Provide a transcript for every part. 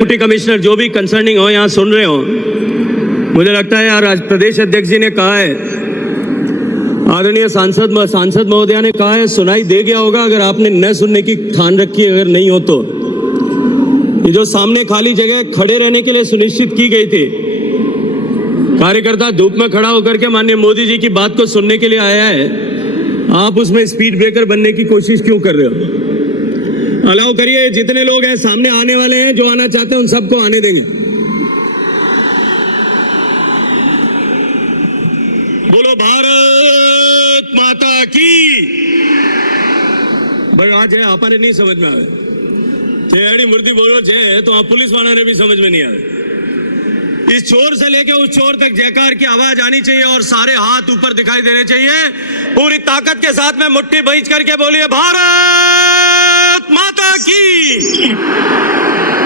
Deputy commissioner जो भी concerning हो यहाँ सुन रहे हो, मुझे लगता है यार आज प्रदेश अध्यक्ष जी ने कहा है, आदरणीय सांसद महोदया ने कहा है, सुनाई दे गया होगा अगर आपने न सुनने की ठान रखी, अगर नहीं हो तो ये जो सामने खाली जगह खड़े रहने के लिए सुनिश्चित की गई थी, कार्यकर्ता धूप में खड़ा होकर के माननीय मोदी जी की बात को सुनने के लिए आया है, आप उसमें स्पीड ब्रेकर बनने की कोशिश क्यों कर रहे हो? अलाउ करिए, जितने लोग हैं सामने आने वाले हैं, जो आना चाहते हैं उन सबको आने देंगे। बोलो भारत माता की। भाई आज है आपने नहीं समझ में आवे, जय मूर्ति बोलो जय, तो आप पुलिस वालों ने भी समझ में नहीं आवे। इस छोर से लेके उस छोर तक जयकार की आवाज आनी चाहिए और सारे हाथ ऊपर दिखाई देने चाहिए। पूरी ताकत के साथ में मुट्ठी भींच करके बोलिए भारत माता की,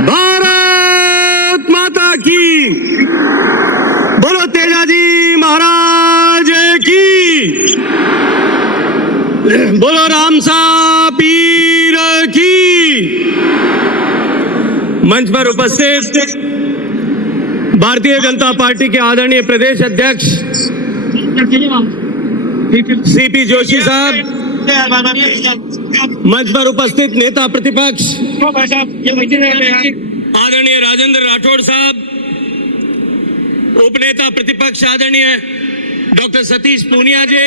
भारत माता की। बोलो तेजाजी महाराज की, बोलो रामसा पीर की। मंच पर उपस्थित भारतीय जनता पार्टी के आदरणीय प्रदेश अध्यक्ष सीपी जोशी साहब, मंच पर उपस्थित नेता प्रतिपक्ष आदरणीय राजेंद्र राठौड़ साहब, उपनेता प्रतिपक्ष आदरणीय डॉक्टर सतीश पूनिया जी,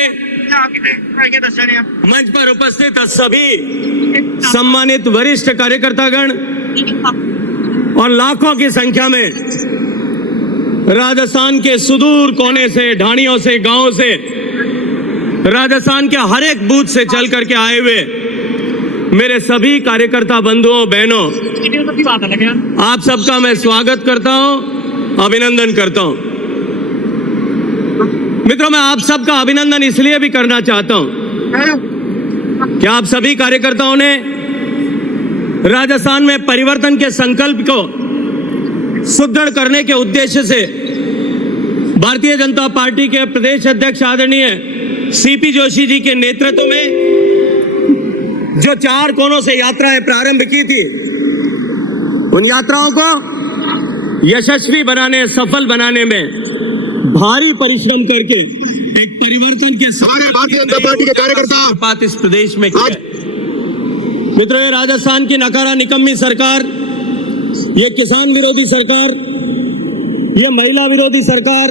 मंच पर उपस्थित सभी सम्मानित वरिष्ठ कार्यकर्तागण और लाखों की संख्या में राजस्थान के सुदूर कोने से, ढाणियों से, गांवों से, राजस्थान के हर एक बूथ से चल करके आए हुए मेरे सभी कार्यकर्ता बंधुओं बहनों, आप सबका मैं स्वागत करता हूं, अभिनंदन करता हूं। मित्रों, मैं आप सबका अभिनंदन इसलिए भी करना चाहता हूं कि आप सभी कार्यकर्ताओं ने राजस्थान में परिवर्तन के संकल्प को सुदृढ़ करने के उद्देश्य से भारतीय जनता पार्टी के प्रदेश अध्यक्ष आदरणीय सीपी जोशी जी के नेतृत्व में जो 4 कोनों से यात्राएं प्रारंभ की थी, उन यात्राओं को यशस्वी बनाने, सफल बनाने में भारी परिश्रम करके एक परिवर्तन के सारे भारतीय जनता पार्टी के कार्यकर्ता इस प्रदेश में किया। मित्रों, ये राजस्थान की नकारा निकम्मी सरकार, ये किसान विरोधी सरकार, ये महिला विरोधी सरकार,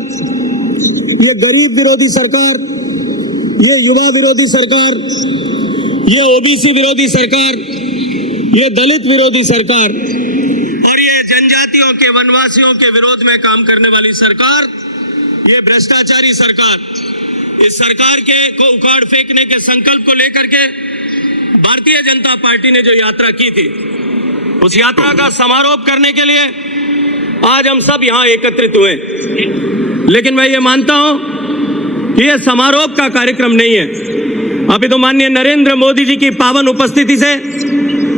ये गरीब विरोधी सरकार, ये युवा विरोधी सरकार, ये ओबीसी विरोधी सरकार, ये दलित विरोधी सरकार और ये जनजातियों के, वनवासियों के विरोध में काम करने वाली सरकार, ये भ्रष्टाचारी सरकार, इस सरकार के को उखाड़ फेंकने के संकल्प को लेकर के भारतीय जनता पार्टी ने जो यात्रा की थी, उस यात्रा का समारोह करने के लिए आज हम सब यहां एकत्रित हुए। लेकिन मैं ये मानता हूं कि यह समारोह का कार्यक्रम नहीं है। अभी तो माननीय नरेंद्र मोदी जी की पावन उपस्थिति से,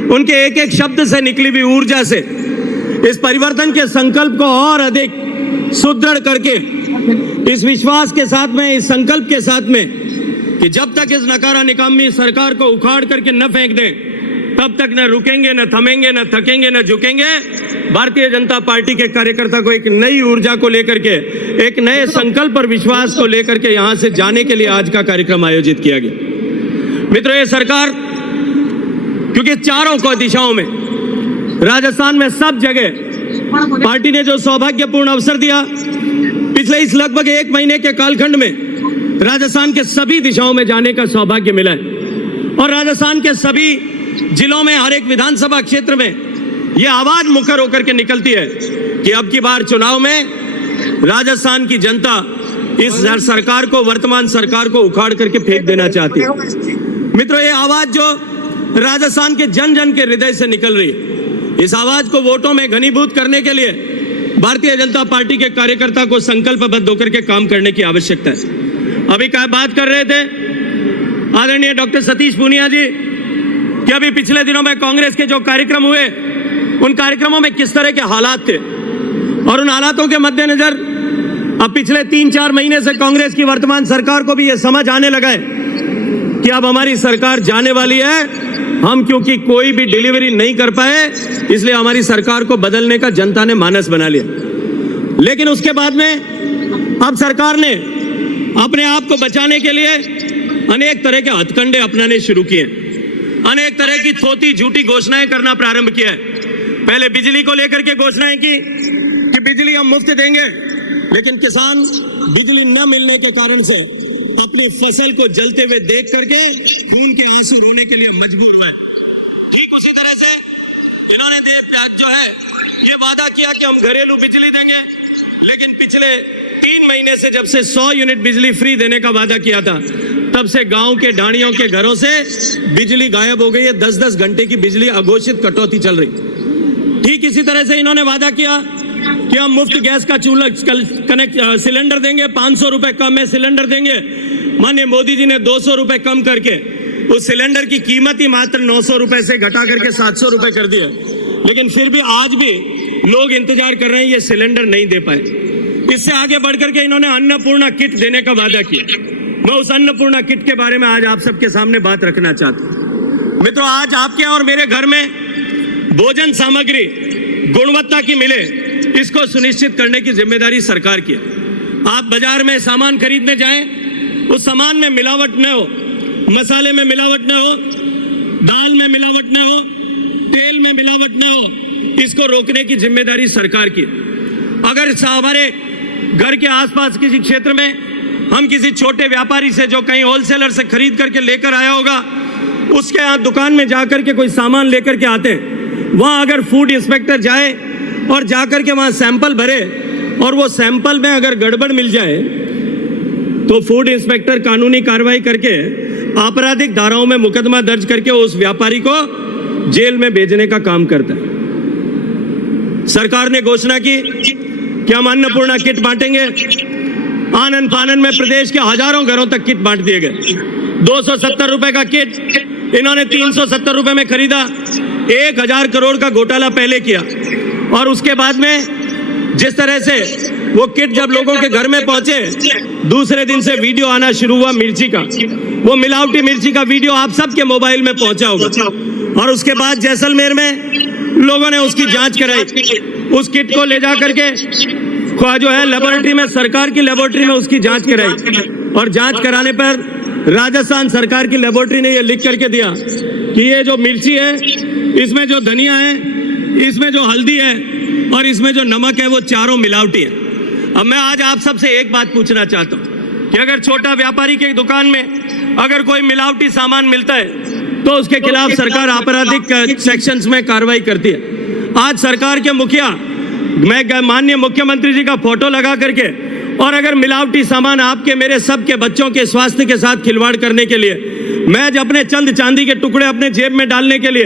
उनके एक एक शब्द से निकली हुई ऊर्जा से इस परिवर्तन के संकल्प को और अधिक सुदृढ़ करके, इस विश्वास के साथ में, इस संकल्प के साथ में कि जब तक इस नकारा निकामी सरकार को उखाड़ करके न फेंक दें, तब तक न रुकेंगे, न थमेंगे, न थकेंगे, न झुकेंगे। भारतीय जनता पार्टी के कार्यकर्ता को एक नई ऊर्जा को लेकर के, एक नए संकल्प और विश्वास को लेकर के यहां से जाने के लिए आज का कार्यक्रम आयोजित किया गया। मित्रों, ये सरकार क्योंकि चारों को दिशाओं में, राजस्थान में सब जगह पार्टी ने जो सौभाग्यपूर्ण अवसर दिया, पिछले इस लगभग 1 महीने के कालखंड में राजस्थान के सभी दिशाओं में जाने का सौभाग्य मिला है और राजस्थान के सभी जिलों में, हर एक विधानसभा क्षेत्र में यह आवाज मुखर होकर के निकलती है कि अब की बार चुनाव में राजस्थान की जनता इस सरकार को, वर्तमान सरकार को उखाड़ करके फेंक देना चाहती है। मित्रों, ये आवाज जो राजस्थान के जन जन के हृदय से निकल रही है, इस आवाज को वोटों में घनीभूत करने के लिए भारतीय जनता पार्टी के कार्यकर्ता को संकल्पबद्ध होकर के काम करने की आवश्यकता है। अभी क्या बात कर रहे थे आदरणीय डॉक्टर सतीश पूनिया जी कि अभी पिछले दिनों में कांग्रेस के जो कार्यक्रम हुए, उन कार्यक्रमों में किस तरह के हालात थे और उन हालातों के मद्देनजर अब पिछले 3-4 महीने से कांग्रेस की वर्तमान सरकार को भी यह समझ आने लगा है कि अब हमारी सरकार जाने वाली है हम क्योंकि कोई भी डिलीवरी नहीं कर पाए इसलिए हमारी सरकार को बदलने का जनता ने मानस बना लिया। लेकिन उसके बाद में अब सरकार ने अपने आप को बचाने के लिए अनेक तरह के हथकंडे अपनाने शुरू किए, अनेक तरह की थोती झूठी घोषणाएं करना प्रारंभ किया है। पहले बिजली को लेकर के घोषणाएं की कि बिजली हम मुफ्त देंगे, लेकिन किसान बिजली न मिलने के कारण से अपनी फसल को जलते हुए देख करके खून के आंसू रोने के लिए मजबूर हुए। ठीक उसी तरह से इन्होंने जो है ये वादा किया कि हम घरेलू बिजली देंगे, लेकिन पिछले 3 महीने से जब से 100 यूनिट बिजली फ्री देने का वादा किया था तब से गांव के ढाणियों के घरों से बिजली गायब हो गई है। 10-10 घंटे की बिजली अघोषित कटौती चल रही। ठीक इसी तरह से इन्होंने वादा किया कि हम मुफ्त गैस का चूल्हा सिलेंडर देंगे, 500 रुपए कम में सिलेंडर देंगे। माननीय मोदी जी ने 200 रुपए कम करके उस सिलेंडर की कीमत ही मात्र 900 रुपए से घटा करके 700 रुपए कर दिए, लेकिन फिर भी आज भी लोग इंतजार कर रहे हैं, ये सिलेंडर नहीं दे पाए। इससे आगे बढ़कर के इन्होंने अन्नपूर्णा किट देने का वादा किया। मैं उस अन्नपूर्णा किट के बारे में आज आप सबके सामने बात रखना चाहता हूं। मित्रों, आज आपके और मेरे घर में भोजन सामग्री गुणवत्ता की मिले, इसको सुनिश्चित करने की जिम्मेदारी सरकार की है। आप बाजार में सामान खरीदने जाएं, उस सामान में मिलावट न हो, मसाले में मिलावट न हो, दाल में मिलावट न हो, तेल में मिलावट न हो, इसको रोकने की जिम्मेदारी सरकार की। अगर हमारे घर के आसपास किसी क्षेत्र में हम किसी छोटे व्यापारी से जो कहीं होलसेलर से खरीद करके लेकर आया होगा, उसके यहाँ दुकान में जाकर के कोई सामान लेकर के आते हैं, वहाँ अगर फूड इंस्पेक्टर जाए और जाकर के वहाँ सैंपल भरे और वो सैंपल में अगर गड़बड़ मिल जाए तो फूड इंस्पेक्टर कानूनी कार्रवाई करके आपराधिक धाराओं में मुकदमा दर्ज करके उस व्यापारी को जेल में भेजने का काम करता है। सरकार ने घोषणा की कि हम अन्नपूर्णा किट बांटेंगे। आनन फानन में प्रदेश के हजारों घरों तक किट बांट दिए गए। 270 रुपए का किट इन्होंने 370 रुपए में खरीदा। 1000 करोड़ का घोटाला पहले किया और उसके बाद में जिस तरह से वो किट जब लोगों के घर में पहुंचे, दूसरे दिन से वीडियो आना शुरू हुआ मिर्ची का। वो मिलावटी मिर्ची का वीडियो आप सबके मोबाइल में पहुंचा होगा। और उसके बाद जैसलमेर में लोगों ने उसकी जांच कराई। उस किट को ले जा करके जो है लेबोरेटरी में, सरकार की लेबोरेटरी में उसकी जांच कराई और जांच कराने पर राजस्थान सरकार की लेबोरेटरी ने ये लिख करके दिया कि ये जो मिर्ची है, इसमें जो धनिया है, इसमें जो हल्दी है और इसमें जो नमक है, वो चारों मिलावटी है। अब मैं आज आप सबसे एक बात पूछना चाहता हूं कि अगर छोटा व्यापारी के दुकान में अगर कोई मिलावटी सामान मिलता है तो उसके खिलाफ सरकार आपराधिक सेक्शंस में कार्रवाई करती है। आज सरकार के मुखिया, मैं माननीय मुख्यमंत्री जी का फोटो लगा करके, और अगर मिलावटी सामान आपके मेरे सबके बच्चों के स्वास्थ्य के साथ खिलवाड़ करने के लिए, मैं अपने चंद चांदी के टुकड़े अपने जेब में डालने के लिए,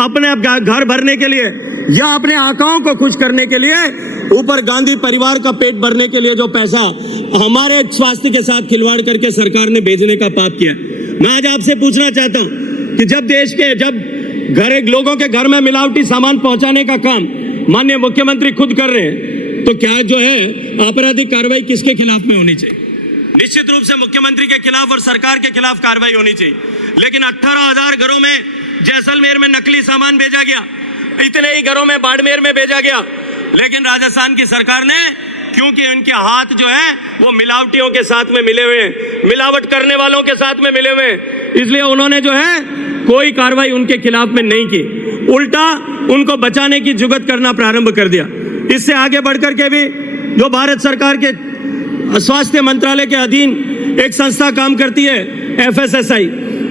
अपने घर भरने के लिए या अपने आकाओं को खुश करने के लिए, ऊपर गांधी परिवार का पेट भरने के लिए जो पैसा हमारे स्वास्थ्य के साथ खिलवाड़ करके सरकार ने भेजने का पाप किया। मैं आज आपसे पूछना चाहता हूं कि जब घर लोगों के घर में मिलावटी सामान पहुंचाने का काम माननीय मुख्यमंत्री खुद कर रहे हैं, तो क्या जो है आपराधिक कार्रवाई किसके खिलाफ में होनी चाहिए? निश्चित रूप से मुख्यमंत्री के खिलाफ और सरकार के खिलाफ कार्रवाई होनी चाहिए। लेकिन 18,000 घरों में जैसलमेर में नकली सामान भेजा गया, इतने ही घरों में बाड़मेर में भेजा गया, लेकिन राजस्थान की सरकार ने, क्योंकि उनके हाथ जो है वो मिलावटियों के साथ में मिले हुए हैं, मिलावट करने वालों के साथ में मिले हुए हैं, इसलिए उन्होंने जो है कोई कार्रवाई उनके खिलाफ में नहीं की, उल्टा उनको बचाने की जुगत करना प्रारंभ कर दिया। इससे आगे बढ़कर के भी जो भारत सरकार के स्वास्थ्य मंत्रालय के अधीन एक संस्था काम करती है, FSSAI,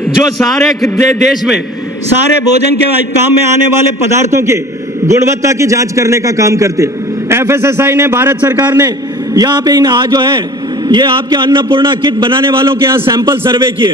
जो सारे देश में सारे भोजन के काम में आने वाले पदार्थों के गुणवत्ता की जांच करने का काम करते हैं। FSSAI ने, भारत सरकार ने यहाँ पे जो है ये आपके अन्नपूर्णा किट बनाने वालों के यहाँ सैंपल सर्वे किए।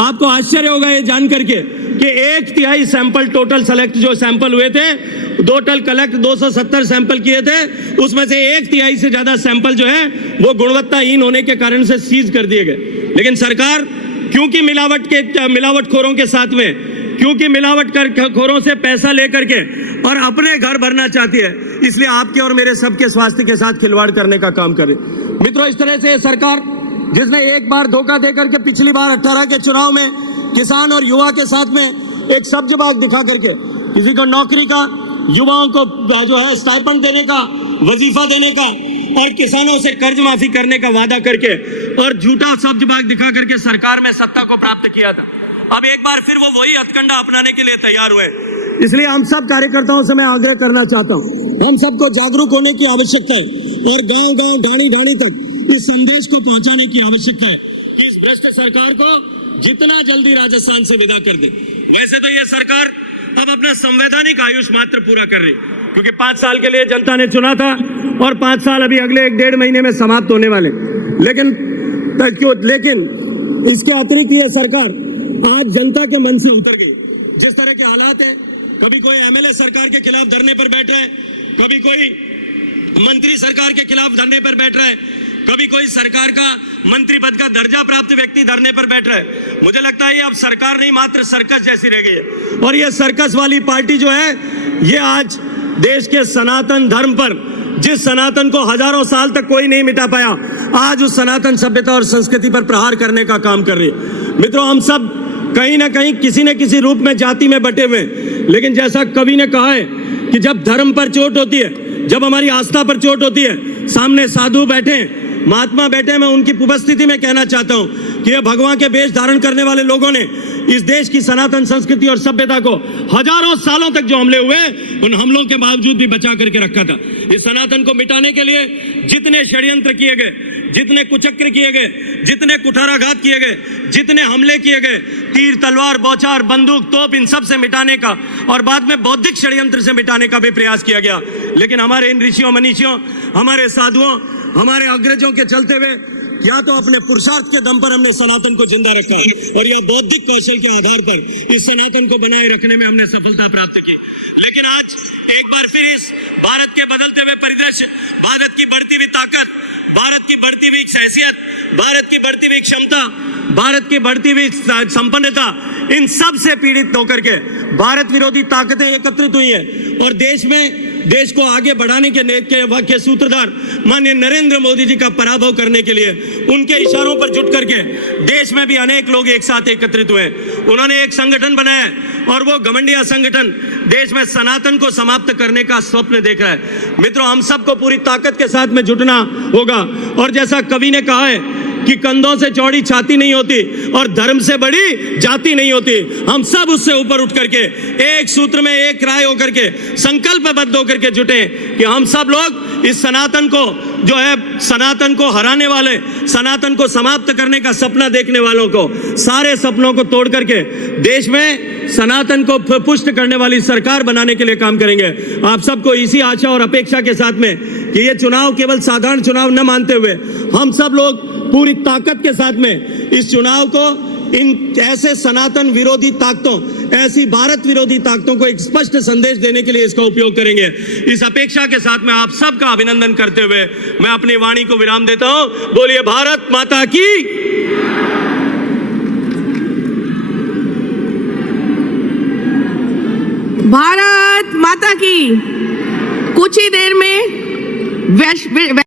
आपको आश्चर्य होगा ये जान करके कि 1/3 सैंपल टोटल सेलेक्ट जो सैंपल हुए थे, टोटल कलेक्ट 270 सैंपल किए थे, उसमें से 1/3 से ज्यादा सैंपल जो है वो गुणवत्ताहीन होने के कारण से सीज कर दिए गए। लेकिन सरकार क्योंकि मिलावटखोरों के साथ में, क्योंकि मिलावटखोरों से पैसा लेकर के और अपने घर भरना चाहती है, इसलिए आपके और मेरे सबके स्वास्थ्य के साथ खिलवाड़ करने का काम करे। मित्रों, इस तरह से सरकार जिसने एक बार धोखा देकर के पिछली बार 18 के चुनाव में किसान और युवा के साथ में एक सब्ज बाग दिखा करके किसी को नौकरी का, युवाओं को जो है स्टाइपेंड देने का, वजीफा देने का और किसानों से कर्ज माफी करने का वादा करके और झूठा सब्ज बाग दिखा करके सरकार में सत्ता को प्राप्त किया था। अब एक बार फिर वो वही हथकंडा अपनाने के लिए तैयार हुए। इसलिए हम सब कार्यकर्ताओं से मैं आग्रह करना चाहता हूं, हम सबको जागरूक होने की आवश्यकता है और गांव गांव ढाणी ढाणी तक इस संदेश को पहुंचाने की आवश्यकता है कि इस भ्रष्ट सरकार को जितना जल्दी राजस्थान से विदा कर दे। वैसे तो ये सरकार अब अपना संवैधानिक आयुष मात्र पूरा कर रही, क्योंकि 5 साल के लिए जनता ने चुना था और 5 साल अभी अगले 1-1.5 महीने में समाप्त होने वाले। लेकिन इसके अतिरिक्त ये सरकार आज जनता के मन से उतर गई। जिस तरह के हालात है, कभी कोई एमएलए सरकार के खिलाफ धरने पर बैठ रहा है, कभी कोई मंत्री सरकार के खिलाफ धरने पर बैठ रहा है, कभी कोई सरकार का मंत्री पद का दर्जा प्राप्त व्यक्ति धरने पर बैठ रहा है। मुझे लगता है ये अब सरकार नहीं, मात्र सर्कस जैसी रह गई है। और ये सर्कस वाली पार्टी जो है, ये आज देश के सनातन धर्म पर, जिस सनातन को हजारों साल तक कोई नहीं मिटा पाया, आज उस सनातन सभ्यता और संस्कृति पर प्रहार करने का काम कर रही है। मित्रों, हम सब कहीं ना कहीं किसी न किसी रूप में जाति में बटे हुए, लेकिन जैसा कवि ने कहा है कि जब धर्म पर चोट होती है, जब हमारी आस्था पर चोट होती है, सामने साधु बैठे, महात्मा बैठे, मैं उनकी उपस्थिति में कहना चाहता हूं कि ये भगवान के वेश धारण करने वाले लोगों ने इस देश की सनातन संस्कृति और सभ्यता को हजारों सालों तक जो हमले हुए, उन हमलों के बावजूद भी बचा करके रखा था। इस सनातन को मिटाने के लिए जितने षड्यंत्र किए गए, जितने कुचक्र किए गए, जितने कुठाराघात किए गए, जितने हमले किए गए, तीर तलवार बौछार बंदूक तोप, इन सब से मिटाने का और बाद में बौद्धिक षड्यंत्र से मिटाने का भी प्रयास किया गया। लेकिन हमारे इन ऋषियों मनीषियों, हमारे साधुओं, हमारे अग्रजों के चलते हुए या तो अपने पुरुषार्थ के दम पर हमने सनातन को जिंदा रखा और यह बौद्धिक कौशल के आधार पर इस सनातन को बनाए रखने में हमने सफलता प्राप्त की। लेकिन आज एक बार फिर इस भारत के बदलते हुए परिदृश्य, भारत की बढ़ती हुई ताकत, भारत की बढ़ती हुई हैसियत, भारत की बढ़ती हुई क्षमता, भारत की बढ़ती हुई संपन्नता, इन सब से पीड़ित होकर के भारत विरोधी ताकतें एकत्रित हुई हैं और देश को आगे बढ़ाने के सूत्रधार माननीय नरेंद्र मोदी जी का पराभव करने के लिए उनके इशारों पर जुट करके देश में भी अनेक लोग एक साथ एकत्रित हुए। उन्होंने एक संगठन बनाया और वो घमंडिया संगठन देश में सनातन को समाप्त करने का स्वप्न देख रहा है। मित्रों, हम सबको पूरी ताकत के साथ में जुटना होगा और जैसा कवि ने कहा है कि कंधों से चौड़ी छाती नहीं होती और धर्म से बड़ी जाति नहीं होती। हम सब उससे ऊपर उठ करके एक सूत्र में एक राय होकर के संकल्पबद्ध होकर के जुटे कि हम सब लोग इस सनातन को जो है, सनातन को हराने वाले, सनातन को समाप्त करने का सपना देखने वालों को, सारे सपनों को तोड़ करके देश में सनातन को पुष्ट करने वाली सरकार बनाने के लिए काम करेंगे। आप सबको इसी आशा और अपेक्षा के साथ में कि ये चुनाव केवल साधारण चुनाव न मानते हुए हम सब लोग पूरी ताकत के साथ में इस चुनाव को इन ऐसे सनातन विरोधी ताकतों, ऐसी भारत विरोधी ताकतों को एक स्पष्ट संदेश देने के लिए इसका उपयोग करेंगे। इस अपेक्षा के साथ में आप सबका अभिनंदन करते हुए मैं अपनी वाणी को विराम देता हूं। बोलिए भारत माता की। भारत माता की। कुछ ही देर में